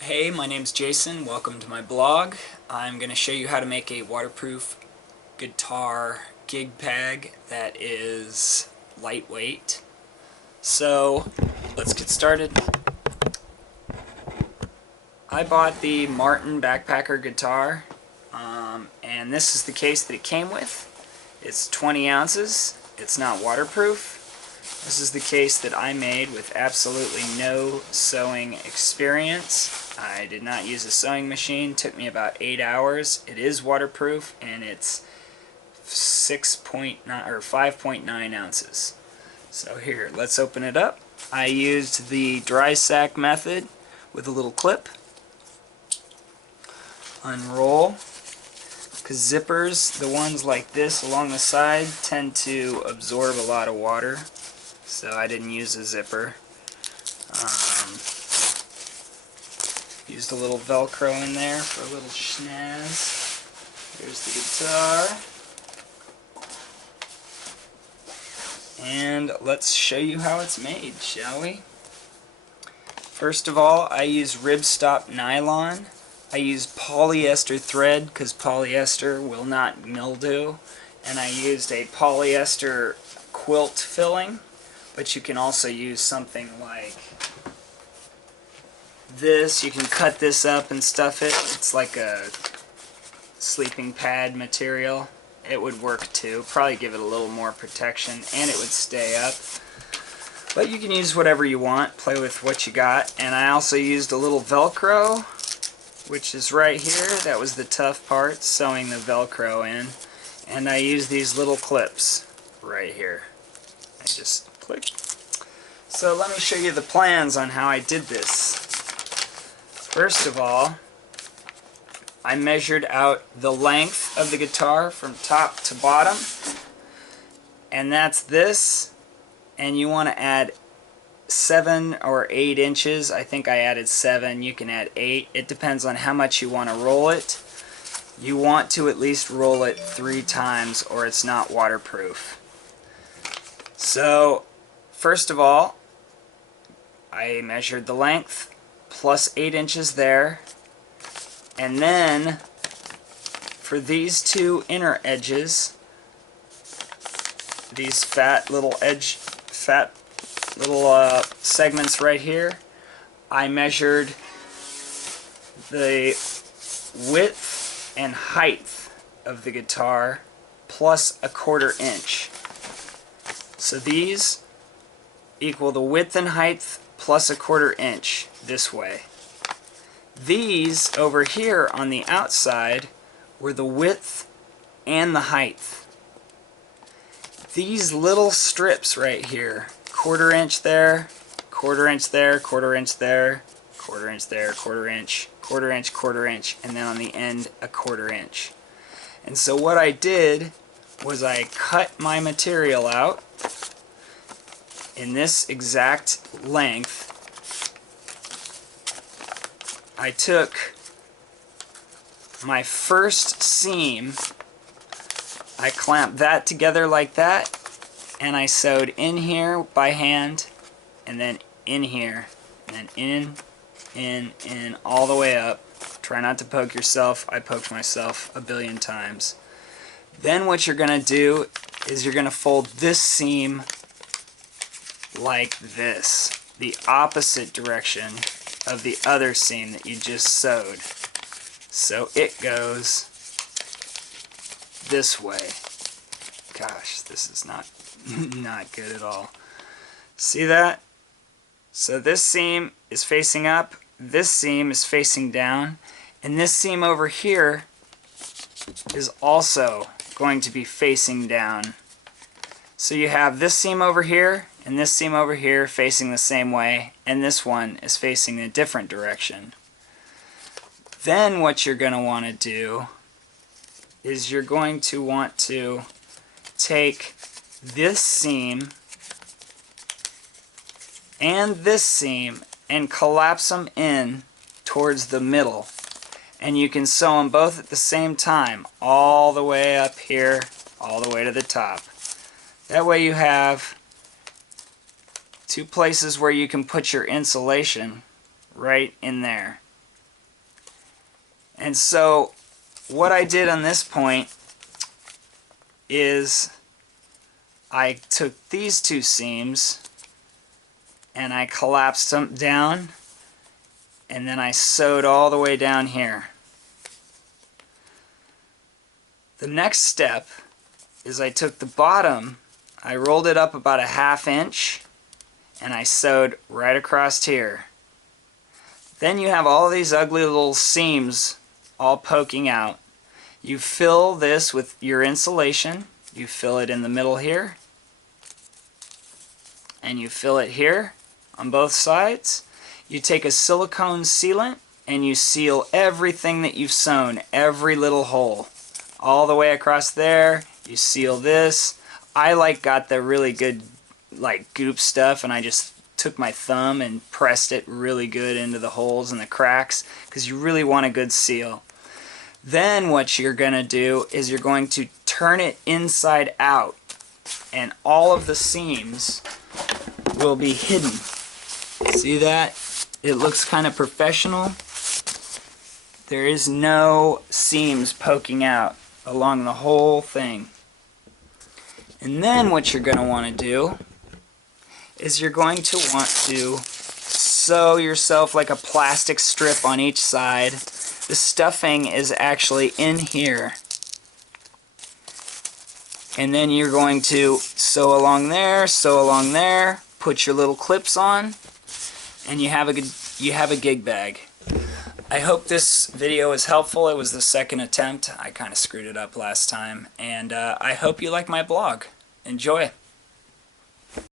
Hey, my name's Jason. Welcome to my blog. I'm going to show you how to make a waterproof guitar gig bag that is lightweight. So, let's get started. I bought the Martin Backpacker guitar, and this is the case that it came with. It's 20 ounces. It's not waterproof. This is the case that I made with absolutely no sewing experience. I did not use a sewing machine. It took me about 8 hours. It is waterproof, and it's 6.9 or 5.9 ounces. So here, let's open it up. I used the dry sack method with a little clip. Unroll, because zippers, the ones like this along the side, tend to absorb a lot of water. So I didn't use a zipper. Used a little Velcro in there for a little schnaz. Here's the guitar. And let's show you how it's made, shall we? First of all, I use ribstop nylon. I use polyester thread because polyester will not mildew. And I used a polyester quilt filling. But you can also use something like this. You can cut this up and stuff it. It's like a sleeping pad material. It would work too. Probably give it a little more protection, and it would stay up. But you can use whatever you want. Play with what you got. And I also used a little Velcro, which is right here. That was the tough part, sewing the Velcro in. And I used these little clips right here. I just click. So let me show you the plans on how I did this. First of all, I measured out the length of the guitar from top to bottom, and that's this, and you want to add 7 or 8 inches. I think I added 7. You can add 8. It depends on how much you want to roll it. You want to at least roll it 3 times or it's not waterproof. So first of all, I measured the length plus 8 inches there, and then for these 2 inner edges, these fat little segments right here, I measured the width and height of the guitar plus 1/4 inch. So these equal the width and height plus 1/4 inch this way. These over here on the outside were the width and the height. These little strips right here, 1/4 inch there, 1/4 inch there, 1/4 inch there, 1/4 inch there, 1/4 inch, 1/4 inch, 1/4 inch, and then on the end 1/4 inch. And so what I did was I cut my material out in this exact length. I took my first seam, I clamped that together like that, and I sewed in here by hand, and then in here, and then in, all the way up. Try not to poke yourself. I poked myself a billion times. Then what you're going to do is you're going to fold this seam like this, the opposite direction of the other seam that you just sewed. So it goes this way. Gosh, this is not good at all. See that? So this seam is facing up, this seam is facing down, and this seam over here is also going to be facing down. So you have this seam over here and this seam over here facing the same way, and this one is facing a different direction. Then what you're going to want to do is you're going to want to take this seam and this seam and collapse them in towards the middle. And you can sew them both at the same time, all the way up here, all the way to the top. That way you have 2 places where you can put your insulation right in there. And so what I did on this point is I took these two seams and I collapsed them down, and then I sewed all the way down here. The next step is I took the bottom, I rolled it up about a 1/2 inch, and I sewed right across here. Then you have all these ugly little seams all poking out. You fill this with your insulation. You fill it in the middle here, and you fill it here on both sides. You take a silicone sealant and you seal everything that you've sewn, every little hole, all the way across there. You seal this. I got the really good goop stuff, and I just took my thumb and pressed it really good into the holes and the cracks, because you really want a good seal. Then what you're going to do is you're going to turn it inside out, and all of the seams will be hidden. See that? It looks kind of professional. There is no seams poking out along the whole thing. And then what you're going to want to do is you're going to want to sew yourself like a plastic strip on each side. The stuffing is actually in here. And then you're going to sew along there, put your little clips on, and you have a gig bag. I hope this video was helpful. It was the second attempt. I kind of screwed it up last time, and I hope you like my blog. Enjoy.